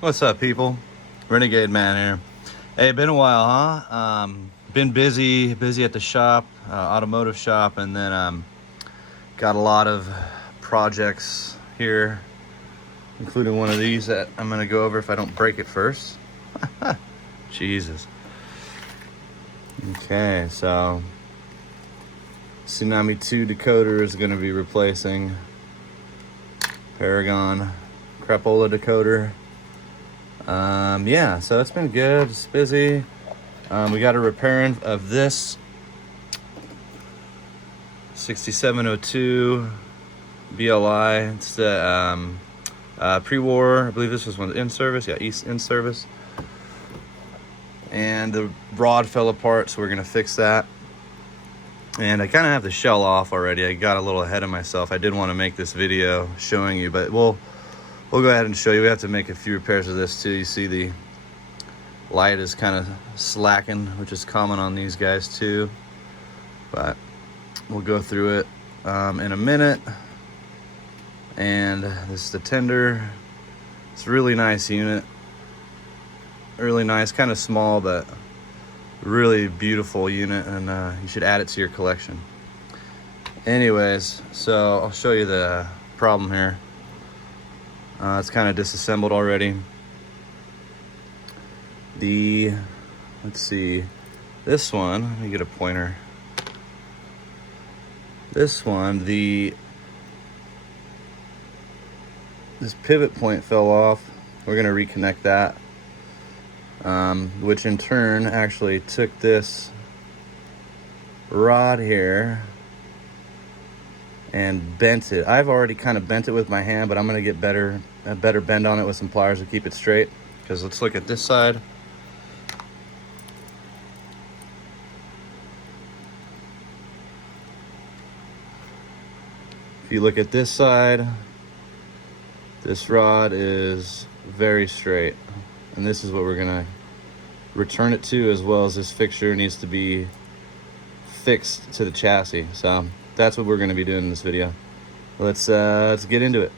What's up, people? Renegade man here. Hey, been a while, huh? Been busy at the shop, automotive shop, and then got a lot of projects here, including one of these that I'm gonna go over if I don't break it first. Jesus. Okay, so Tsunami 2 decoder is gonna be replacing Paragon Crapola decoder. Yeah, so it's been good. It's busy. We got a repair of this 6702 BLI. It's the pre-war. I believe this was one in service. Yeah, East in service. And the rod fell apart, so we're gonna fix that. And I kind of have the shell off already. I got a little ahead of myself. I did want to make this video showing you, but we'll go ahead and show you. We have to make a few repairs of this too. You see the light is kind of slacking, which is common on these guys too, but we'll go through it in a minute. And this is the tender. It's a really nice unit, really nice, kind of small, but really beautiful unit, and you should add it to your collection. Anyways, so I'll show you the problem here. It's kind of disassembled already. Let's see, this one, let me get a pointer. This one, this pivot point fell off. We're gonna reconnect that, which in turn actually took this rod here and bent it. I've already kind of bent it with my hand, but I'm gonna get a better bend on it with some pliers to keep it straight. Because let's look at this side. If you look at this side, this rod is very straight, and this is what we're gonna return it to, as well as this fixture needs to be fixed to the chassis. So that's what we're gonna be doing in this video. Let's get into it.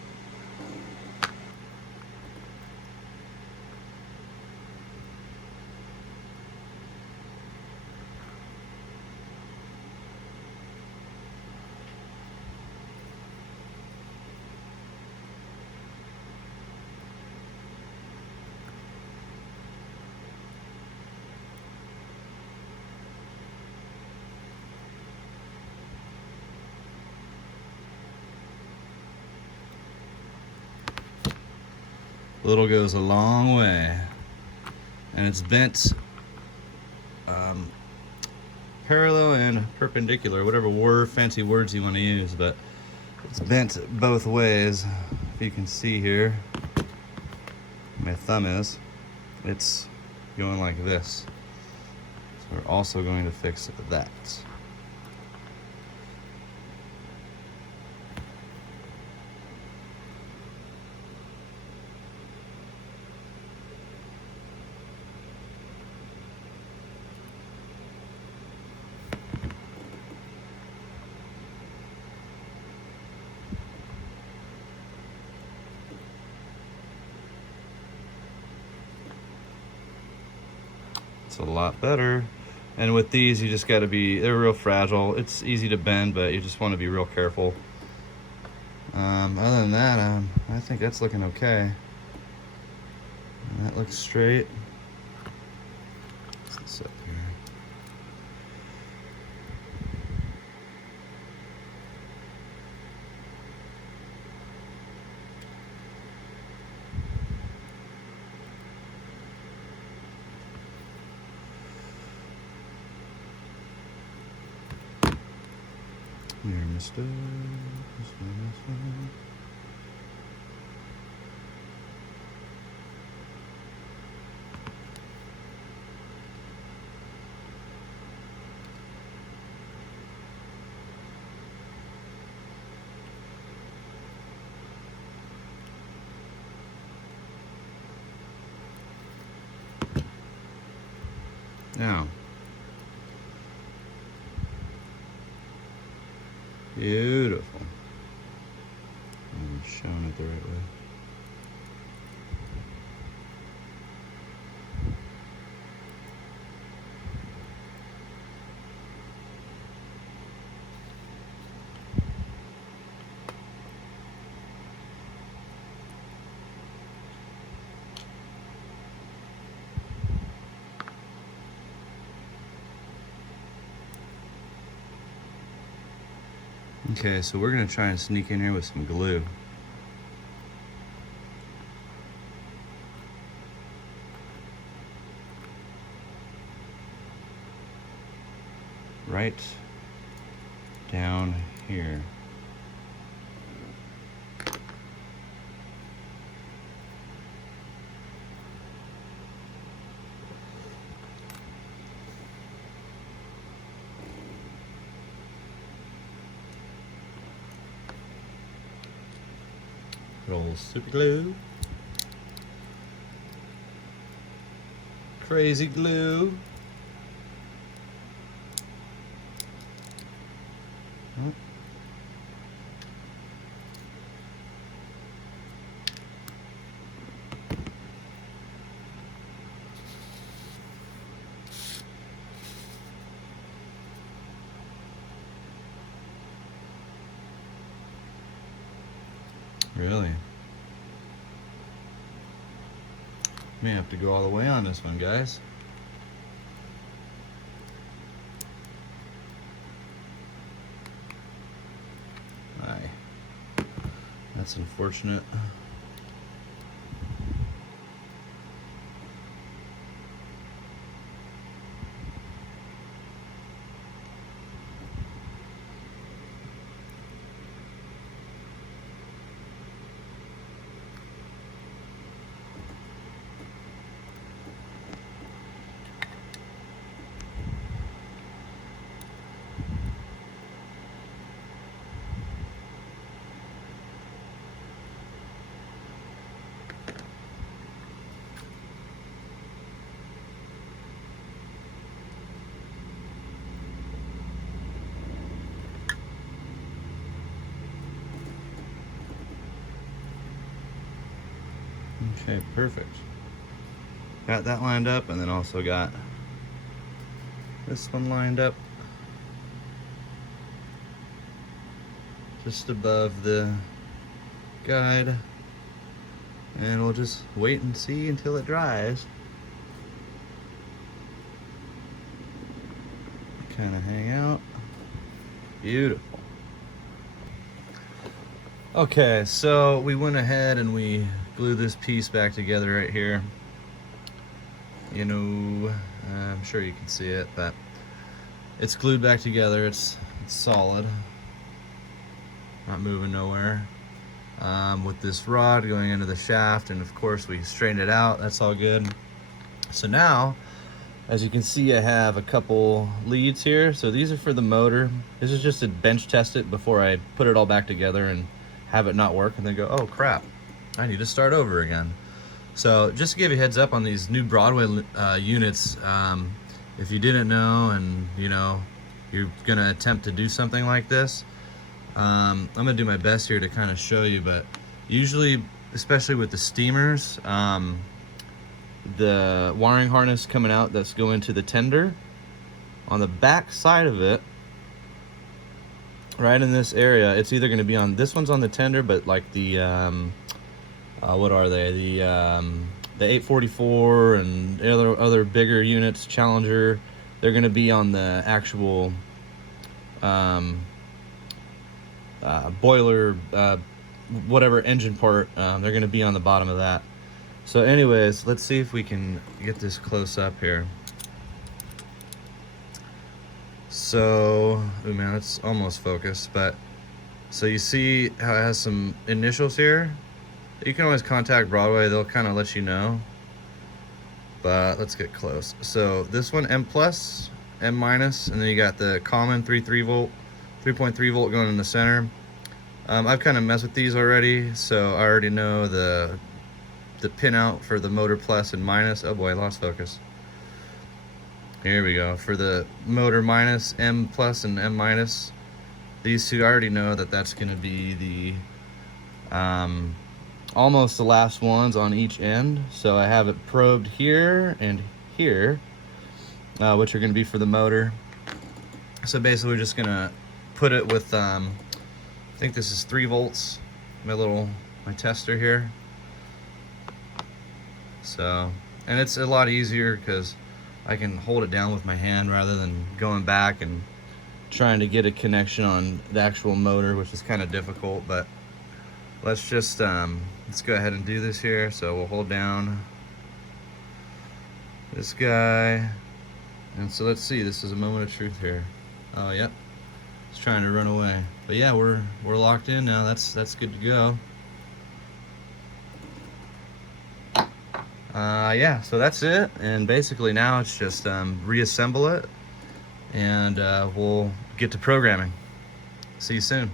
Little goes a long way, and it's bent parallel and perpendicular, whatever fancy words you want to use, but it's bent both ways. If you can see here, my thumb is, it's going like this. So we're also going to fix that. It's a lot better. And with these, you just got to they're real fragile. It's easy to bend, but you just want to be real careful. Other than that, I think that's looking okay. And that looks straight. What's this up here? Here, mister. This one. Now, beautiful. I'm showing it the right way. Okay, so we're gonna try and sneak in here with some glue. Right down here. Good old super glue. Crazy glue. Oh. Really? May have to go all the way on this one, guys. Aye. That's unfortunate. Okay, perfect. Got that lined up, and then also got this one lined up just above the guide, and we'll just wait and see until it dries. Kind of hang out. Beautiful. Okay, so we went ahead and we glued this piece back together right here. You know, I'm sure you can see it, but it's glued back together. It's solid, not moving nowhere. With this rod going into the shaft, and of course we straightened it out. That's all good. So now, as you can see, I have a couple leads here. So these are for the motor. This is just to bench test it before I put it all back together and have it not work and then go, oh crap, I need to start over again. So just to give you a heads up on these new Broadway units, if you didn't know and you know you're gonna attempt to do something like this, I'm gonna do my best here to kind of show you. But usually, especially with the steamers, the wiring harness coming out that's going to the tender, on the back side of it, right in this area, it's either going to be on, this one's on the tender, but like the what are they, the 844 and other bigger units, Challenger, they're going to be on the actual boiler, whatever engine part, they're going to be on the bottom of that. So anyways, let's see if we can get this close up here. So, oh man, it's almost focused, but so you see how it has some initials here? You can always contact Broadway, they'll kind of let you know. But let's get close. So this one, M plus, M minus, and then you got the common 3.3 volt going in the center. I've kind of messed with these already, so I already know the pin out for the motor plus and minus. Oh boy, I lost focus. Here we go. For the motor minus, M plus and M minus, these two, I already know that that's going to be the almost the last ones on each end. So I have it probed here and here, which are going to be for the motor. So basically we're just going to put it with, I think this is 3 volts, my tester here. So, and it's a lot easier because I can hold it down with my hand rather than going back and trying to get a connection on the actual motor, which is kind of difficult, but let's just let's go ahead and do this here. So we'll hold down this guy, and so let's see, this is a moment of truth here. Oh yep, it's trying to run away, but yeah, we're locked in now. That's good to go. Yeah, so that's it, and basically now it's just reassemble it, and we'll get to programming. See you soon.